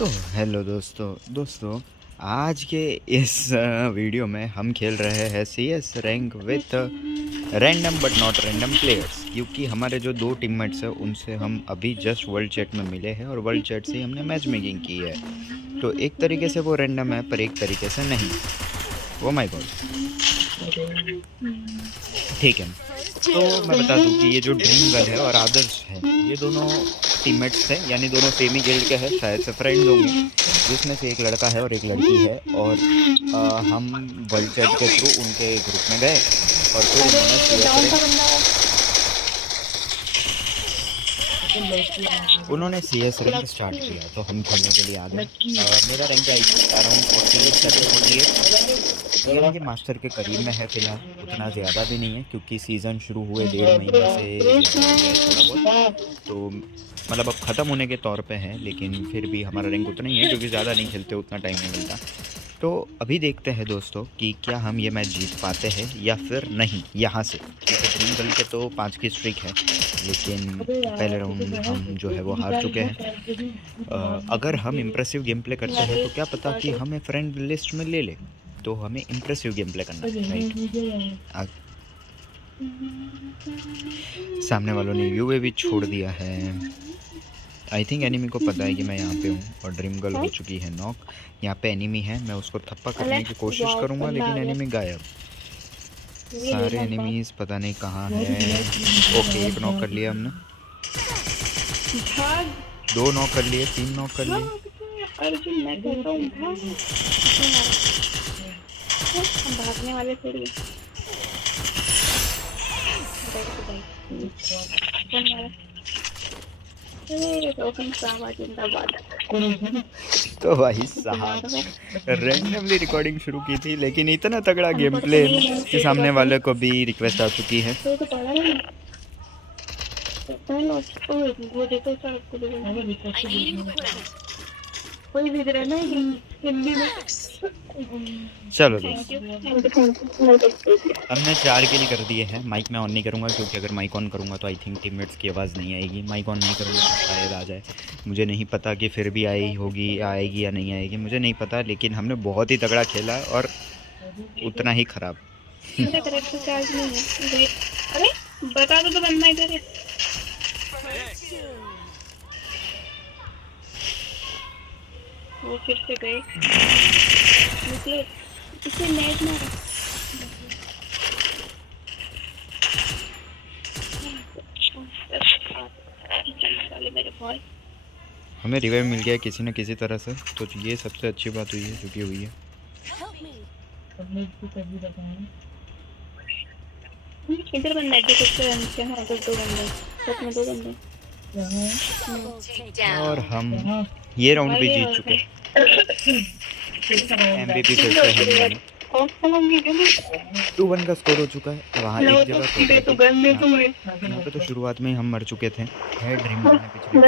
तो हेलो दोस्तों आज के इस वीडियो में हम खेल रहे हैं CS rank with random but not random players, क्योंकि हमारे जो दो टीममेट्स हैं उनसे हम अभी जस्ट वर्ल्ड चैट में मिले हैं और वर्ल्ड चैट से हमने मैच मेकिंग की है। तो एक तरीके से वो रैंडम है पर एक तरीके से नहीं। ओ माय गॉड, ठीक है। तो मैं बता दूं कि ये जो ड्रीम गर्ल है और आदर्श है, ये दोनों टीममेट्स हैं, यानी दोनों सेम ही गिल्ड के हैं, शायद से फ्रेंड्स होंगे, जिसमें से एक लड़का है और एक लड़की है। और हम वर्ल्ड चैट के थ्रू उनके ग्रुप में गए और फिर उन्होंने CS रैंक स्टार्ट किया, तो हम खेलने के लिए आ गए। मेरा रैंक अराउंड 48 यानी कि मास्टर के करीब में है फिलहाल, उतना ज़्यादा भी नहीं है क्योंकि सीज़न शुरू हुए 1.5 महीने से थोड़ा बहुत, तो मतलब अब ख़त्म होने के तौर पे है, लेकिन फिर भी हमारा रैंक उतना ही है क्योंकि ज़्यादा नहीं खेलते, उतना टाइम नहीं मिलता। तो अभी देखते हैं दोस्तों कि क्या हम ये मैच जीत पाते हैं या फिर नहीं यहाँ से, क्योंकि ड्रीम गर्ल के तो 5 की स्ट्रिक है, लेकिन पहले राउंड हम जो है वो हार चुके हैं। अगर हम इम्प्रेसिव गेम प्ले करते हैं तो क्या पता कि हमें फ्रेंड लिस्ट में ले ले, तो हमें इम्प्रेसिव गेम प्ले करना है, राइट। सामने वालों ने UAV छोड़ दिया है। आई थिंक एनिमी को पता है कि मैं यहाँ पे हूँ और ड्रीम गर्ल हो चुकी है नॉक। यहाँ पे एनिमी है, मैं उसको थप्पा करने की कोशिश करूँगा लेकिन एनिमी गायब। सारे एनिमीज पता नहीं कहाँ हैं। ओके, एक नॉक कर लिया हमने, 2 नॉक कर लिए, 3 नॉक कर लिए। भागने वाले थोड़ी तो भाई साहब रैंडमली रिकॉर्डिंग शुरू की थी, लेकिन इतना तगड़ा गेम प्ले कि सामने वाले को भी रिक्वेस्ट आ चुकी है। चलो दोस्त, हमने 4 किल कर दिए हैं। माइक मैं ऑन नहीं करूँगा क्योंकि अगर माइक ऑन करूँगा तो आई थिंक टीममेट्स की आवाज़ नहीं आएगी। माइक ऑन नहीं करूँगा तो शायद आ जाए, मुझे नहीं पता कि फिर भी आएगी या नहीं आएगी, मुझे नहीं पता, लेकिन हमने बहुत ही तगड़ा खेला और उतना ही ख़राब। अरे बता दो तो बनना इधर है। वो फिर से गए निकले, इसे नेट मारा। मेरे भाई हमें रिवाइव मिल गया किसी न किसी तरह से, तो ये सबसे अच्छी बात हुई है जो कि हुई है। इधर बंदा है, नीचे है, उधर 2 बंदे, साथ में 2 बंदे। और हम ये राउंड भी जीत चुके हैं। MVP फिर से हम 2-1 का स्कोर हो चुका है। वहाँ एक जगह तो यहाँ पे तो शुरुआत में ही हम मर चुके थे। ड्रीम ने पिछले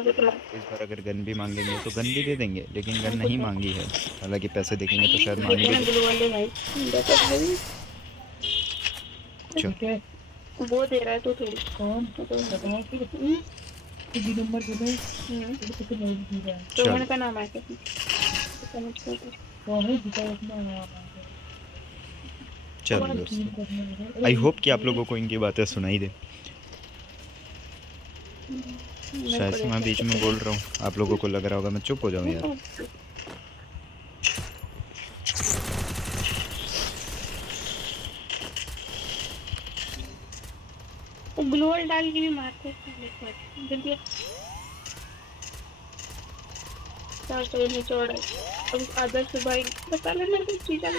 इस बार अगर गन भी मांगेंगे तो गन भी दे देंगे, लेकिन गन नहीं मांगी है। हालांकि पैसे देखेंगे तो शायद मांगेंगे। वो दे रहा है तो थोड़ी कौन तो का नाम है। चलो दोस्तों, आई होप कि आप लोगों को इनकी बातें सुनाई दे। शायद से मैं बीच में बोल रहा हूँ, आप लोगों को लग रहा होगा मैं चुप हो जाऊँ यार। ग्लोअल डाल के भी मारते हैं जल्दी। 400 निचोड़ अब आदर्श भाई बता लेना कुछ चीज है।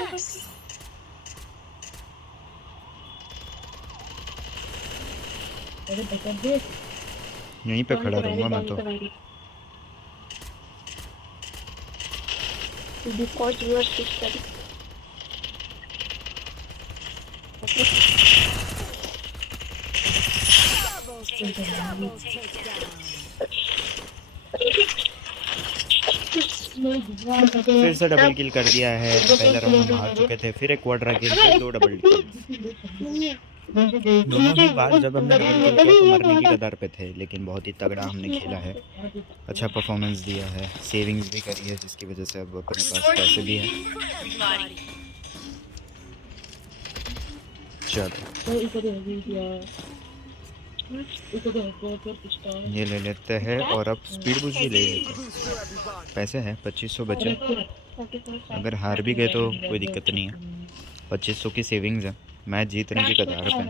अरे बता दे, यहीं पे खड़ा रहूंगा मैं तो। Because you are sister. फिर से डबल किल कर दिया है। पहले राउंड में हार चुके थे, फिर एक क्वाड्रा किल, फिर 2 डबल किल। दोनों ही बार जब हमने डबल किल किया तो मरने की कगार पे थे, लेकिन बहुत ही तगड़ा हमने खेला है, अच्छा परफॉर्मेंस दिया है, सेविंग्स भी करी है, जिसकी वजह से अब अपने पास पैसे भी हैं। चलो ये ले लेते हैं और अब स्पीड बूस्ट भी ले लेते हैं। पैसे हैं 2500 बचे, अगर हार भी गए तो कोई दिक्कत नहीं है, 2500 की सेविंग्स है, मैच जीतने की कगार पे।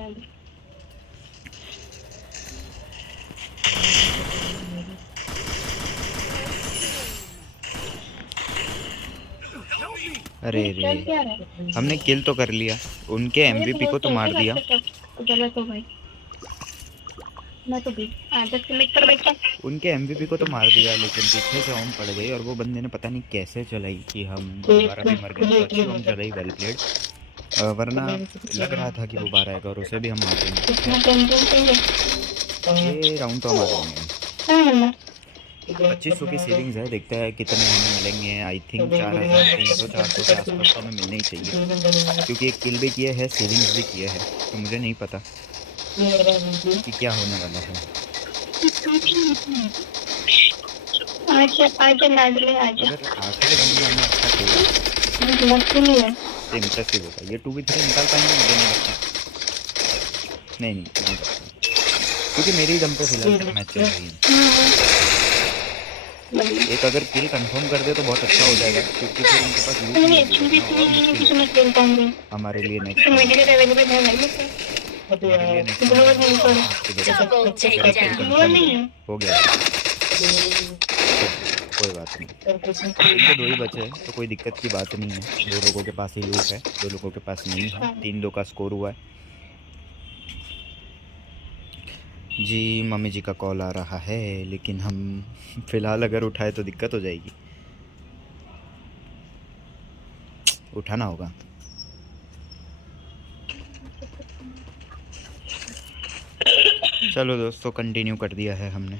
अरे रे, हमने किल तो कर लिया, उनके एमवीपी को तो मार दिया। उनके एमवीपी को तो मार दिया, लेकिन पीछे से हम पड़ गई और वो बंदे ने पता नहीं कैसे चलाई कि हम दोबारा भी मर गए। तो अच्छी हम चलाई, वेल प्लेड, वरना लग रहा था कि वो बाहर आएगा और उसे भी हम मार देंगे। ये राउंड तो हम आ जाएंगे। 2500 की सेविंग्स है, देखते हैं कितने हमें मिलेंगे। आई थिंक 4300 400 के आसपास तो हमें मिलने ही चाहिए, क्योंकि एक किल भी किए हैं, सेविंग्स भी किए हैं, तो मुझे नहीं पता कि क्या होने वाला है। अगर आखिरी राउंड में हमने अच्छा खेला तो इंटरेस्टिंग होगा। ये 2v3 निकाल पाएंगे, मुझे नहीं लगता। नहीं क्योंकि मेरी दम पे फिलहाल मैच चल रही है। एक अगर किल कंफर्म कर दे तो बहुत अच्छा हो जाएगा, क्योंकि फिर उनके पास लूट नहीं होगी, और मुश्किल हमारे लिए नेक्स्ट हो गया। कोई बात नहीं, इनके 2 ही बचे हैं तो कोई दिक्कत की बात नहीं है। 2 लोगों के पास ही लूट है, 2 लोगों के पास नहीं है। 3-2 का स्कोर हुआ है। जी मम्मी जी का कॉल आ रहा है, लेकिन हम फिलहाल अगर उठाए तो दिक्कत हो जाएगी, उठाना होगा। चलो दोस्तों, कंटिन्यू कर दिया है हमने,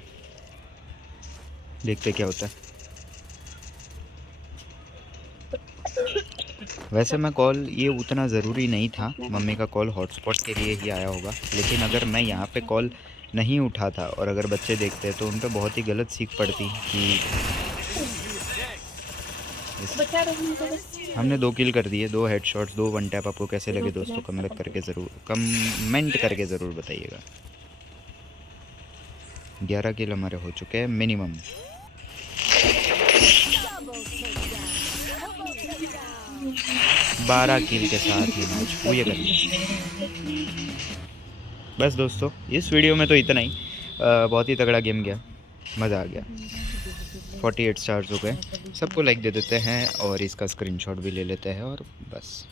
देखते क्या होता है। वैसे मैं कॉल, ये उतना ज़रूरी नहीं था, मम्मी का कॉल हॉटस्पॉट के लिए ही आया होगा, लेकिन अगर मैं यहाँ पे कॉल नहीं उठाता और अगर बच्चे देखते तो उन पर बहुत ही गलत सीख पड़ती कि हमने 2 किल कर दिए, 2 हेडशॉट्स, 2 वन टैप। आपको कैसे लगे दोस्तों, कमेंट करके ज़रूर बताइएगा। 11 किल हमारे हो चुके हैं मिनिमम। बारह किल के साथ ही मैच पूरे कर लिया। बस दोस्तों, इस वीडियो में तो इतना ही। बहुत ही तगड़ा गेम गया, मज़ा आ गया। 48 स्टार्स हो गए। सबको लाइक दे देते हैं और इसका स्क्रीनशॉट भी ले लेते हैं और बस।